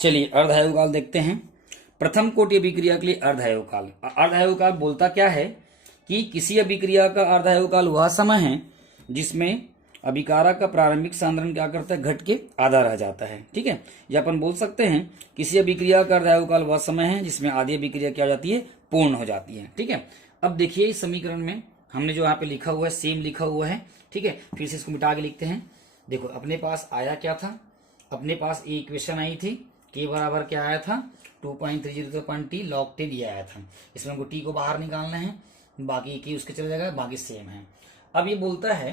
चलिए अर्धायु काल देखते हैं। प्रथम कोटि अभिक्रिया के लिए अर्धायु काल। अर्धायु काल बोलता क्या है कि किसी अभिक्रिया का अर्धायु काल वह समय है जिसमें अभिकारक का प्रारंभिक सांद्रण क्या करता है, घट के आधा रह जाता है। ठीक है, या अपन बोल सकते हैं किसी अभिक्रिया का अर्धायु काल वह समय है जिसमें आधी अभिक्रिया क्या हो जाती है, पूर्ण हो जाती है। ठीक है, अब देखिए इस समीकरण में हमने जो यहाँ पे लिखा हुआ है सेम लिखा हुआ है। ठीक है, फिर से इसको मिटा के लिखते हैं। देखो अपने पास आया क्या था, अपने पास एक इक्वेशन आई थी के बराबर क्या आया था 2.30 log 10 ये आया था। इसमें हमको टी को बाहर निकालना है, बाकी के उसके चले जाएगा, बाकी सेम है। अब ये बोलता है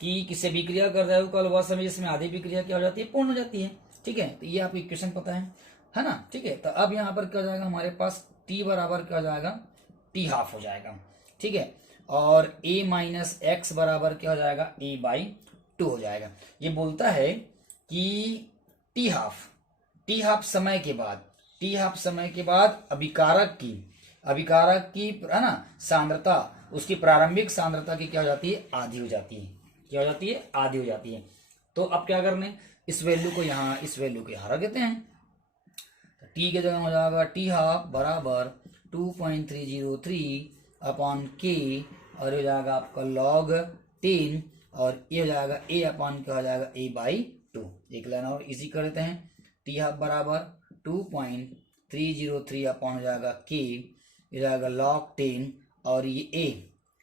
कि किसी अभिक्रिया का अर्धायु काल वह समय जिसमें आधी अभिक्रिया क्या हो जाती है, पूर्ण हो जाती है। ठीक है, तो ये आपको इक्वेशन पता है ना। ठीक है, तो अब यहाँ पर क्या हो जाएगा, हमारे पास टी बराबर क्या हो जाएगा, टी हाफ हो जाएगा। ठीक है, और a माइनस एक्स बराबर क्या हो जाएगा, a/2 हो जाएगा। ये बोलता है कि टी हाफ समय के बाद अभिकारक की है ना सांद्रता, उसकी प्रारंभिक सांद्रता की क्या हो जाती है, आधी हो जाती है। क्या हो जाती है, आधी हो जाती है। तो अब क्या करने, इस वैल्यू को यहाँ, इस वैल्यू को यहाँ रख देते हैं। तो टी के जगह हो जाएगा टी हाफ बराबर 2.303 अपॉन के, और ये हो जाएगा आपका log 10, और ये हो जाएगा a अपॉन क्या हो जाएगा, a/2। एक लाइन और इजी कर देते हैं। टी हाफ बराबर 2.303 अपॉन हो जाएगा के, ये जाएगा log 10, और ये a।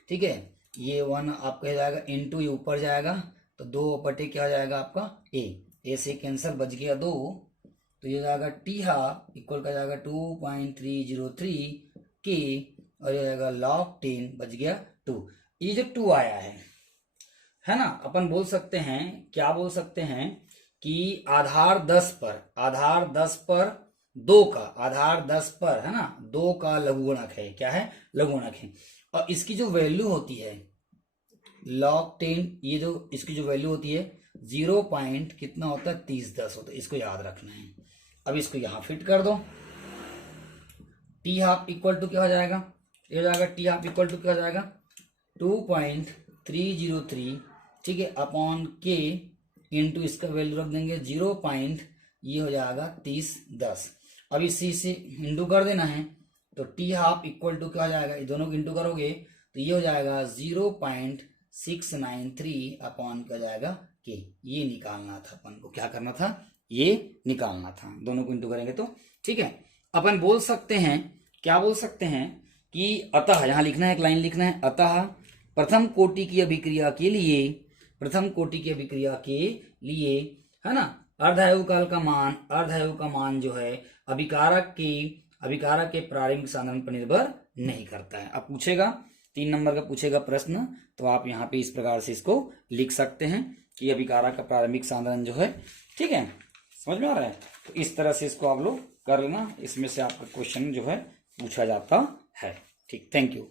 ठीक है, ये 1 आपका हो जाएगा इंटू ये ऊपर जाएगा तो 2/, क्या हो जाएगा आपका a से कैंसर बच गया 2, तो ये जाएगा टी हाफ इक्वल का जाएगा 2.303 के, और ये जाएगा log 10 बच गया 2। ये जो 2 आया है ना, अपन बोल सकते हैं, क्या बोल सकते हैं कि आधार 10 पर 2 का, आधार 10 पर है ना 2 का लघुगणक है। क्या है, लघुगणक है। और इसकी जो वैल्यू होती है log 10, ये जो इसकी जो वैल्यू होती है 0 पॉइंट कितना होता है, 3010 होता है। इसको याद रखना है। अब इसको यहां फिट कर दो। टी हाफ इक्वल टू क्या हो जाएगा, ये हो जाएगा टी हाफ इक्वल टू क्या हो जाएगा 2.303, ठीक है, अपॉन के इंटू इसका वैल्यू रख देंगे 0 पॉइंट, ये हो जाएगा 3010। अब इसी से इंटू कर देना है, तो टी हाफ इक्वल टू क्या हो जाएगा, ये दोनों को इंटू करोगे तो ये हो जाएगा 0.693 अपॉन क्या हो जाएगा के। ये निकालना था अपन को, क्या करना था, ये निकालना था। दोनों को इंटू करेंगे तो ठीक है। अपन बोल सकते हैं, क्या बोल सकते हैं कि अतः, यहां लिखना है, एक लाइन लिखना है, अतः प्रथम कोटि की अभिक्रिया के लिए है ना अर्धायु काल का मान जो है अभिकारक के प्रारंभिक सांद्रण पर निर्भर नहीं करता है। अब पूछेगा 3 नंबर का पूछेगा प्रश्न, तो आप यहाँ पे इस प्रकार से इसको लिख सकते हैं कि अभिकारक का प्रारंभिक सांद्रण जो है, ठीक है, समझ में आ रहा है। तो इस तरह से इसको आप लोग कर लेना, इसमें से आपका क्वेश्चन जो है पूछा जाता है। ठीक, थैंक यू।